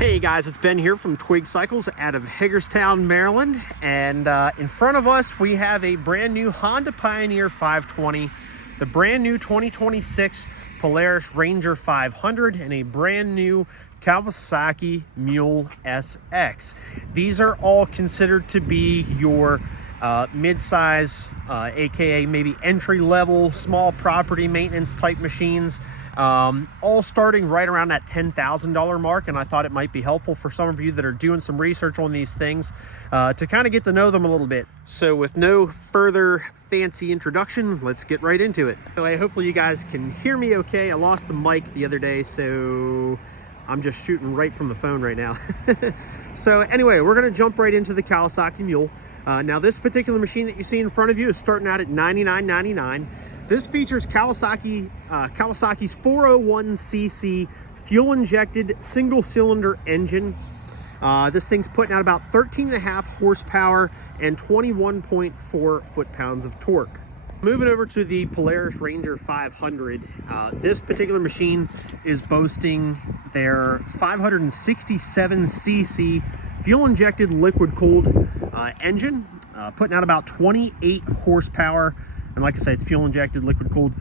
Hey guys, it's Ben here from Twig Cycles out of Hagerstown, Maryland. And in front of us, we have a brand new Honda Pioneer 520, the brand new 2026 Polaris Ranger 500, and a brand new Kawasaki Mule SX. These are all considered to be your mid-size, aka maybe entry-level, small property maintenance type machines. All starting right around that $10,000 mark, and I thought it might be helpful for some of you that are doing some research on these things to kind of get to know them a little bit. So with no further fancy introduction, let's get right into it. Anyway, hopefully you guys can hear me okay. I lost the mic the other day, so I'm just shooting right from the phone right now. So anyway, we're going to jump right into the Kawasaki Mule. Now this particular machine that you see in front of you is starting out at $99.99. This features Kawasaki's 401cc fuel-injected single-cylinder engine. This thing's putting out about 13.5 horsepower and 21.4 foot-pounds of torque. Moving over to the Polaris Ranger 500, this particular machine is boasting their 567cc fuel-injected liquid-cooled engine, putting out about 28 horsepower. And like I said, it's fuel injected, liquid cooled.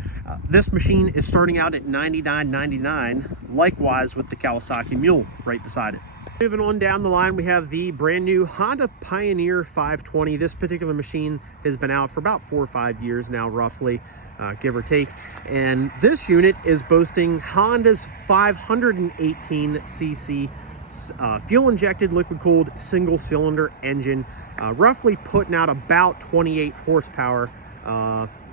This machine is starting out at $99.99, likewise with the Kawasaki Mule right beside it. Moving on down the line, we have the brand new Honda Pioneer 520. This particular machine has been out for about 4 or 5 years now, roughly, give or take. And this unit is boasting Honda's 518cc fuel injected, liquid cooled, single cylinder engine, roughly putting out about 28 horsepower.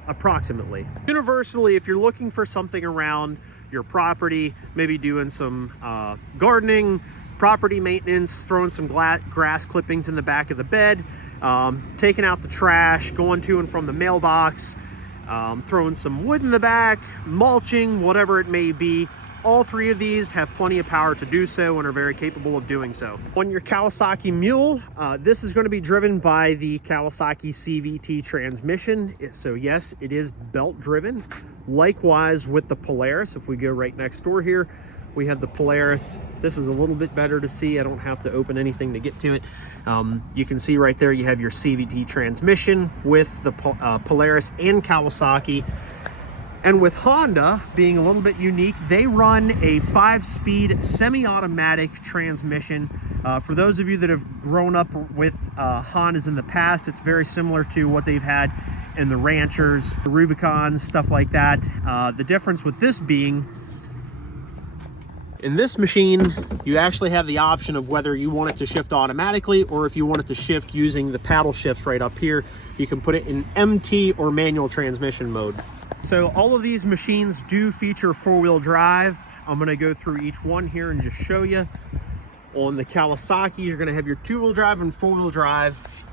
Approximately. Universally, if you're looking for something around your property, maybe doing some gardening, property maintenance, throwing some grass clippings in the back of the bed, taking out the trash, going to and from the mailbox, throwing some wood in the back, mulching, whatever it may be, all three of these have plenty of power to do so and are very capable of doing so. On your Kawasaki Mule, this is going to be driven by the Kawasaki CVT transmission. So yes, it is belt driven. Likewise with the Polaris, if we go right next door here, we have the Polaris. This is a little bit better to see. I don't have to open anything to get to it. You can see right there, you have your CVT transmission with the Polaris and Kawasaki. And with Honda being a little bit unique, they run a 5-speed semi-automatic transmission. For those of you that have grown up with Hondas in the past, it's very similar to what they've had in the Rangers, the Rubicons, stuff like that. The difference with this being, in this machine, you actually have the option of whether you want it to shift automatically or if you want it to shift using the paddle shifts right up here. You can put it in MT or manual transmission mode. So all of these machines do feature 4-wheel drive. I'm going to go through each one here and just show you. On the Kawasaki, you're going to have your 2-wheel drive and 4-wheel drive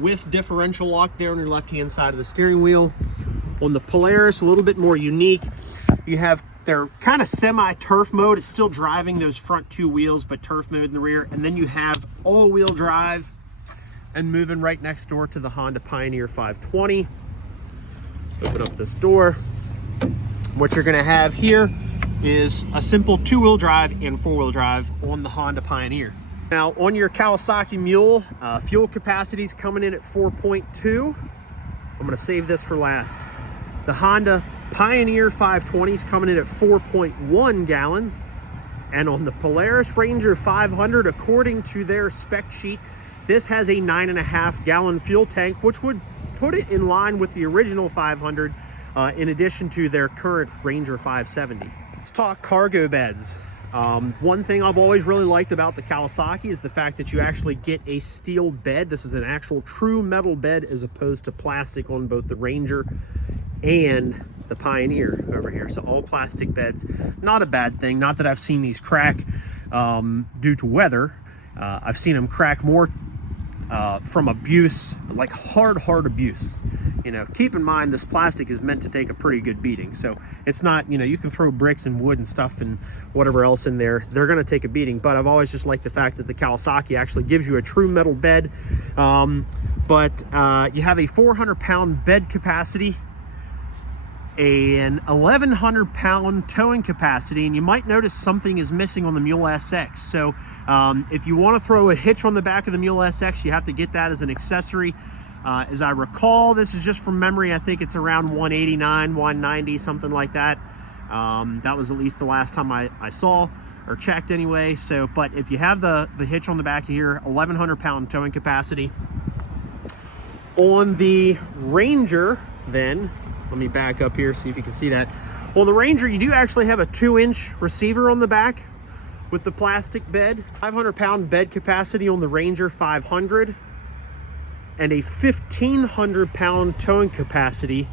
with differential lock there on your left-hand side of the steering wheel. On the Polaris, a little bit more unique. You have their kind of semi-turf mode. It's still driving those front 2 wheels, but turf mode in the rear. And then you have all-wheel drive. And moving right next door to the Honda Pioneer 520. Open up this door. What you're going to have here is a simple 2-wheel drive and 4-wheel drive on the Honda Pioneer. Now on your Kawasaki Mule, fuel capacities coming in at 4.2. I'm going to save this for last. The Honda Pioneer 520 is coming in at 4.1 gallons. And on the Polaris Ranger 500, according to their spec sheet, this has a 9.5 gallon fuel tank, which would put it in line with the original 500 in addition to their current Ranger 570. Let's talk cargo beds. One thing I've always really liked about the Kawasaki is the fact that you actually get a steel bed. This is an actual true metal bed as opposed to plastic on both the Ranger and the Pioneer over here. So all plastic beds, not a bad thing. Not that I've seen these crack due to weather. I've seen them crack more from abuse, like hard abuse. You know, keep in mind this plastic is meant to take a pretty good beating, so it's not, you know, you can throw bricks and wood and stuff and whatever else in there, they're going to take a beating. But I've always just liked the fact that the Kawasaki actually gives you a true metal bed. But you have a 400-pound bed capacity an 1,100 pound towing capacity, and you might notice something is missing on the Mule SX. So if you want to throw a hitch on the back of the Mule SX, you have to get that as an accessory. As I recall, this is just from memory, I think it's around 189, 190, something like that. That was at least the last time I saw or checked anyway. So, but if you have the hitch on the back of here, 1,100 pound towing capacity. On the Ranger, then, let me back up here, see if you can see that. On the Ranger, you do actually have a 2-inch receiver on the back with the plastic bed. 500 pound bed capacity on the Ranger 500, and a 1,500 pound towing capacity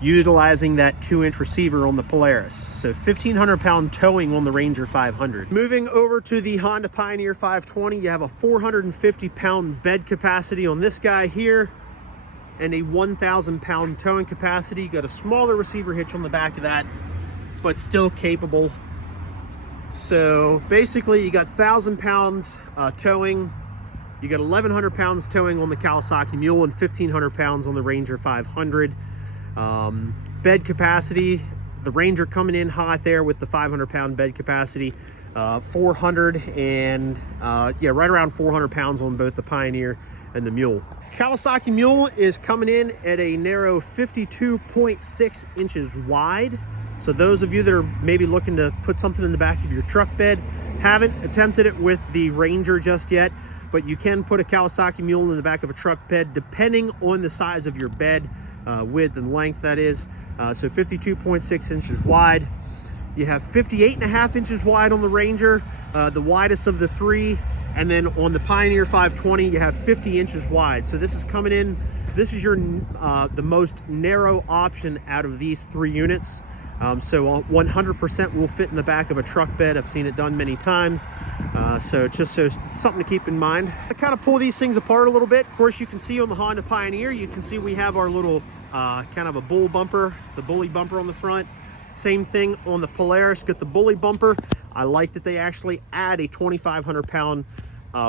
utilizing that 2-inch receiver on the Polaris. So 1,500 pound towing on the Ranger 500. Moving over to the Honda Pioneer 520, you have a 450 pound bed capacity on this guy here, and a 1,000 pound towing capacity. You got a smaller receiver hitch on the back of that, but still capable. So basically you got 1,000 pounds towing, you got 1,100 pounds towing on the Kawasaki Mule, and 1,500 pounds on the Ranger 500. Bed capacity, the Ranger coming in hot there with the 500 pound bed capacity, 400 and yeah, right around 400 pounds on both the Pioneer and the Mule. Kawasaki Mule is coming in at a narrow 52.6 inches wide. So those of you that are maybe looking to put something in the back of your truck bed, haven't attempted it with the Ranger just yet, but you can put a Kawasaki Mule in the back of a truck bed depending on the size of your bed, width and length, that is. So 52.6 inches wide. You have 58.5 inches wide on the Ranger, the widest of the three. And then on the Pioneer 520, you have 50 inches wide. So this is coming in, this is your the most narrow option out of these three units. So 100% will fit in the back of a truck bed. I've seen it done many times. So just something to keep in mind. I kind of pull these things apart a little bit. Of course, you can see on the Honda Pioneer, you can see we have our little kind of a bull bumper, the bully bumper on the front. Same thing on the Polaris, got the bully bumper. I like that they actually add a 2,500 pound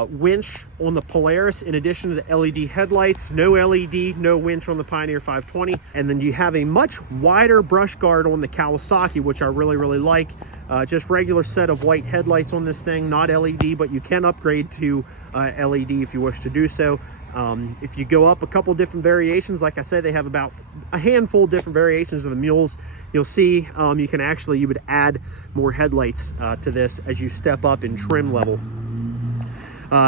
winch on the Polaris in addition to the LED headlights. No LED, no winch on the Pioneer 520. And then you have a much wider brush guard on the Kawasaki, which I really like. Just regular set of white headlights on this thing, not LED, but you can upgrade to LED if you wish to do so. If you go up a couple different variations, like I said, they have about a handful of different variations of the Mules. You'll see you would add more headlights to this as you step up in trim level.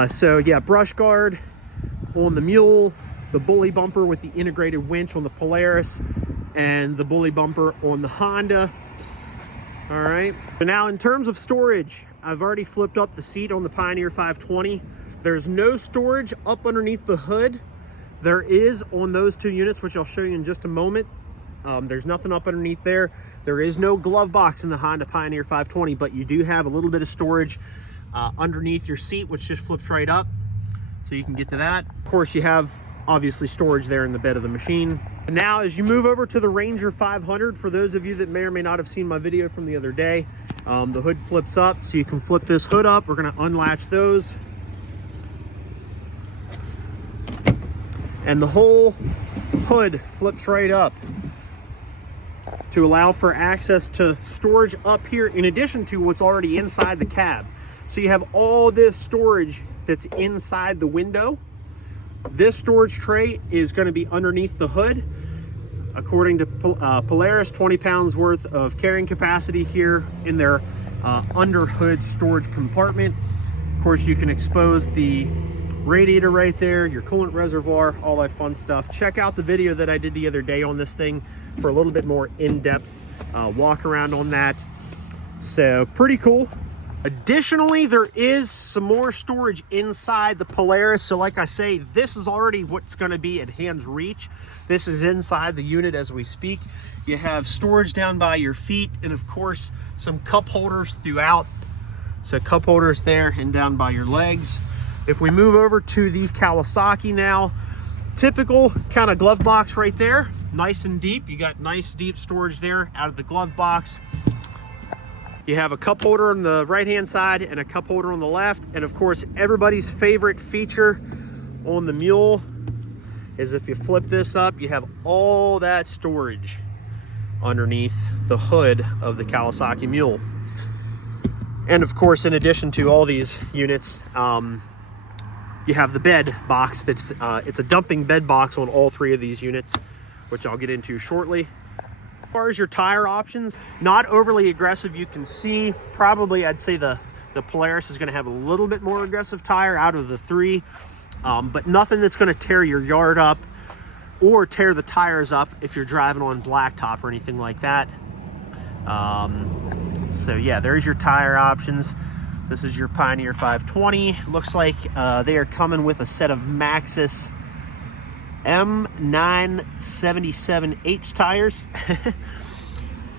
So yeah, brush guard on the Mule, the bully bumper with the integrated winch on the Polaris, and the bully bumper on the Honda. All right, so now in terms of storage, I've already flipped up the seat on the Pioneer 520. There's no storage up underneath the hood. There is on those two units, which I'll show you in just a moment. There's nothing up underneath there. There is no glove box in the Honda Pioneer 520, but you do have a little bit of storage underneath your seat, which just flips right up, so you can get to that. Of course, you have obviously storage there in the bed of the machine. And now as you move over to the Ranger 500, for those of you that may or may not have seen my video from the other day, the hood flips up, so you can flip this hood up. We're going to unlatch those, and the whole hood flips right up to allow for access to storage up here in addition to what's already inside the cab. So you have all this storage that's inside the window. This storage tray is going to be underneath the hood. According to Polaris, 20 pounds worth of carrying capacity here in their under hood storage compartment. Of course, you can expose the radiator right there, your coolant reservoir, all that fun stuff. Check out the video that I did the other day on this thing for a little bit more in-depth walk around on that. So pretty cool. Additionally, there is some more storage inside the Polaris. So like I say, this is already what's going to be at hand's reach. This is inside the unit as we speak. You have storage down by your feet, and of course some cup holders throughout. So cup holders there and down by your legs. If we move over to the Kawasaki now, typical kind of glove box right there, nice and deep. You got nice deep storage there out of the glove box. You have a cup holder on the right-hand side and a cup holder on the left. And of course, everybody's favorite feature on the Mule is if you flip this up, you have all that storage underneath the hood of the Kawasaki Mule. And of course, in addition to all these units, you have the bed box. That's it's a dumping bed box on all three of these units, which I'll get into shortly. As far as your tire options, not overly aggressive. You can see probably, I'd say the Polaris is going to have a little bit more aggressive tire out of the three, but nothing that's going to tear your yard up or tear the tires up if you're driving on blacktop or anything like that. So yeah, there's your tire options. This is your Pioneer 520. Looks like they are coming with a set of Maxxis M977H tires.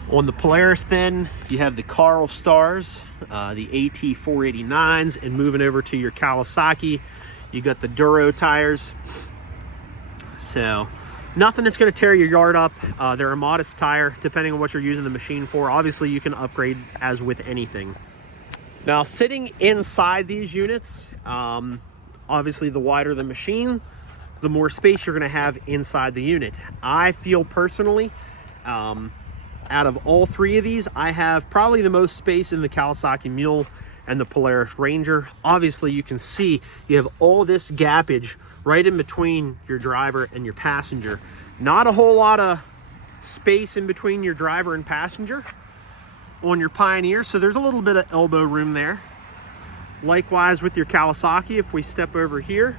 On the Polaris then, you have the Carl Stars, the AT489s, and moving over to your Kawasaki, you got the Duro tires. So nothing that's going to tear your yard up. They're a modest tire depending on what you're using the machine for. Obviously you can upgrade as with anything. Now, sitting inside these units, obviously the wider the machine, the more space you're going to have inside the unit. I feel personally, out of all three of these, I have probably the most space in the Kawasaki Mule and the Polaris Ranger. Obviously you can see you have all this gappage right in between your driver and your passenger. Not a whole lot of space in between your driver and passenger on your Pioneer, so there's a little bit of elbow room there. Likewise with your Kawasaki, if we step over here,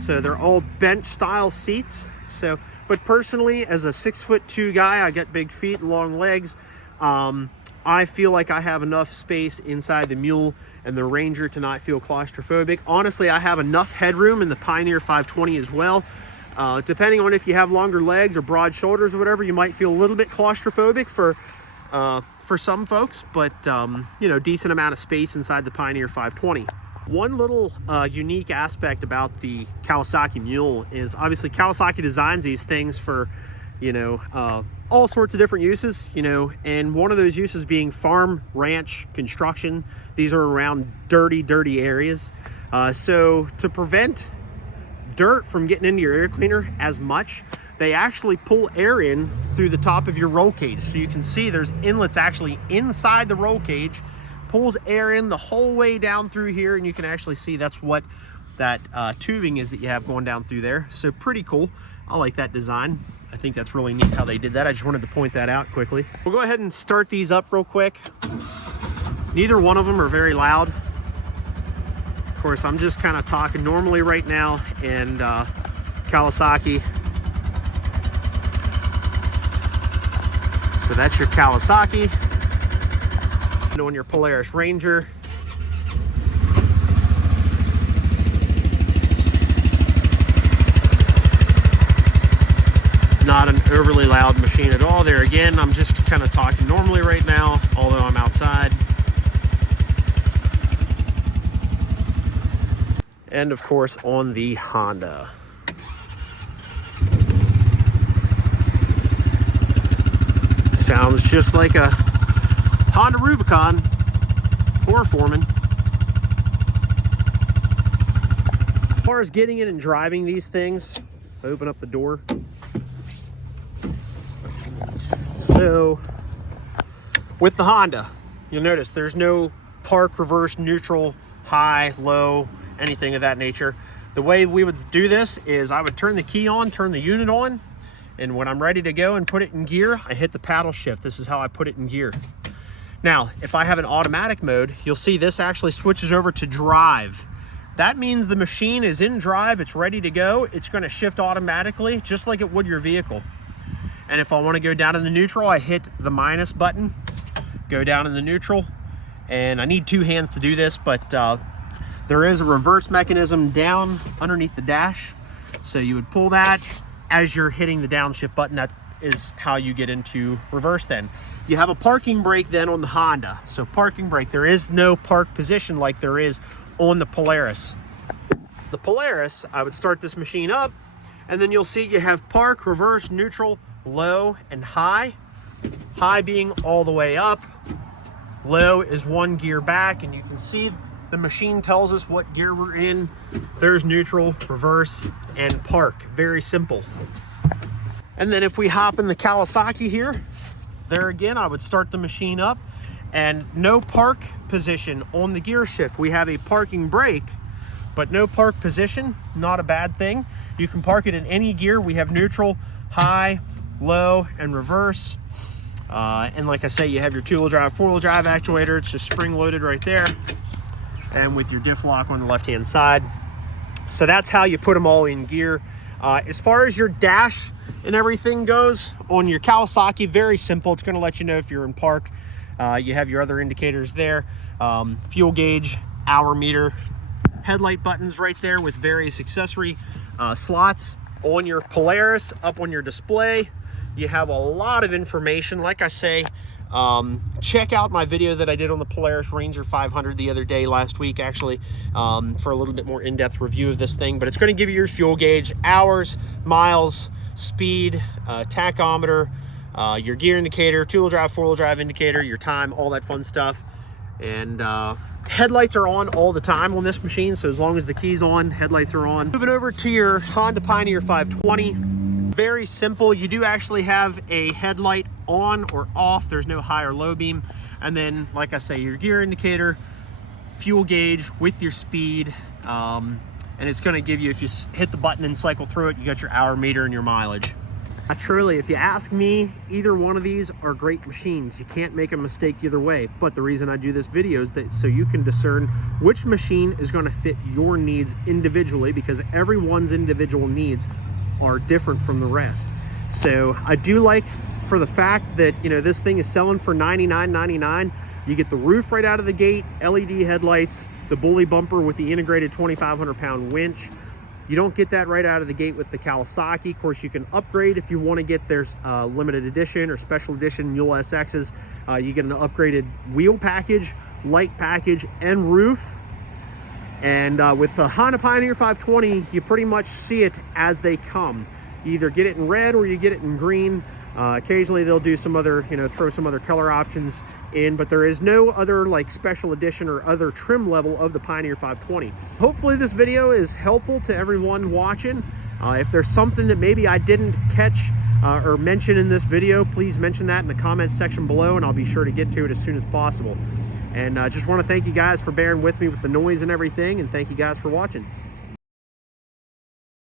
so they're all bench style seats. So, but personally, as a 6'2" guy, I got big feet and long legs. I feel like I have enough space inside the Mule and the Ranger to not feel claustrophobic. Honestly, I have enough headroom in the Pioneer 520 as well. Depending on if you have longer legs or broad shoulders or whatever, you might feel a little bit claustrophobic for some folks, but you know, decent amount of space inside the Pioneer 520. One little unique aspect about the Kawasaki Mule is obviously Kawasaki designs these things for, you know, all sorts of different uses, you know, and one of those uses being farm, ranch, construction. These are around dirty areas. So to prevent dirt from getting into your air cleaner as much, they actually pull air in through the top of your roll cage. So you can see there's inlets actually inside the roll cage, pulls air in the whole way down through here, and you can actually see that's what that tubing is that you have going down through there. So pretty cool. I like that design. I think that's really neat how they did that. I just wanted to point that out quickly. We'll go ahead and start these up real quick. Neither one of them are very loud. Of course, I'm just kind of talking normally right now, and Kawasaki. So that's your Kawasaki. And on your Polaris Ranger, not an overly loud machine at all. There again, I'm just kind of talking normally right now, although I'm outside. And of course on the Honda. Sounds just like a Honda Rubicon or Foreman. As far as getting in and driving these things, open up the door. So with the Honda, you'll notice there's no park, reverse, neutral, high, low, anything of that nature. The way we would do this is I would turn the key on, turn the unit on, and when I'm ready to go and put it in gear, I hit the paddle shift. This is how I put it in gear. Now, if I have an automatic mode, you'll see this actually switches over to drive. That means the machine is in drive, it's ready to go. It's gonna shift automatically, just like it would your vehicle. And if I wanna go down in the neutral, I hit the minus button, go down in the neutral, and I need two hands to do this, but there is a reverse mechanism down underneath the dash. So you would pull that as you're hitting the downshift button. That is how you get into reverse then. You have a parking brake then on the Honda. So parking brake, there is no park position like there is on the Polaris. The Polaris, I would start this machine up, and then you'll see you have park, reverse, neutral, low, and high. High being all the way up. Low is one gear back, and you can see the machine tells us what gear we're in. There's neutral, reverse, and park. Very simple. And then if we hop in the Kawasaki here, There again, I would start the machine up, and no park position on the gear shift. We have a parking brake, but no park position, not a bad thing. You can park it in any gear. We have neutral, high, low, and reverse. And like I say, you have your 2-wheel drive, 4-wheel drive actuator. It's just spring loaded right there. And with your diff lock on the left-hand side. So that's how you put them all in gear. As far as your dash and everything goes on your Kawasaki, very simple. It's gonna let you know if you're in park. You have your other indicators there. Fuel gauge, hour meter, headlight buttons right there with various accessory slots. On your Polaris, up on your display, you have a lot of information. Like I say, check out my video that I did on the Polaris Ranger 500 the other day, last week actually, for a little bit more in-depth review of this thing. But it's going to give you your fuel gauge, hours, miles, speed, tachometer, your gear indicator, 2-wheel drive, 4-wheel drive indicator, your time, all that fun stuff. And headlights are on all the time on this machine, so as long as the key's on, headlights are on. Moving over to your Honda Pioneer 520. Very simple. You do actually have a headlight on or off. There's no high or low beam. And then, like I say, your gear indicator, fuel gauge with your speed, and it's going to give you, if you hit the button and cycle through it, you got your hour meter and your mileage. Truly, if you ask me, either one of these are great machines. You can't make a mistake either way. But the reason I do this video is that so you can discern which machine is going to fit your needs individually, because everyone's individual needs are different from the rest. So I do like, for the fact that, you know, this thing is selling for $99.99. You get the roof right out of the gate, LED headlights, the bully bumper with the integrated 2,500-pound winch. You don't get that right out of the gate with the Kawasaki. Of course, you can upgrade if you want to get their limited edition or special edition Mule SXs. You get an upgraded wheel package, light package, and roof. And with the Honda Pioneer 520, you pretty much see it as they come. You either get it in red or you get it in green. Occasionally they'll do some other, you know, throw some other color options in, but there is no other like special edition or other trim level of the Pioneer 520. Hopefully this video is helpful to everyone watching. If there's something that maybe I didn't catch or mention in this video, please mention that in the comments section below, and I'll be sure to get to it as soon as possible. And I just want to thank you guys for bearing with me with the noise and everything, and thank you guys for watching.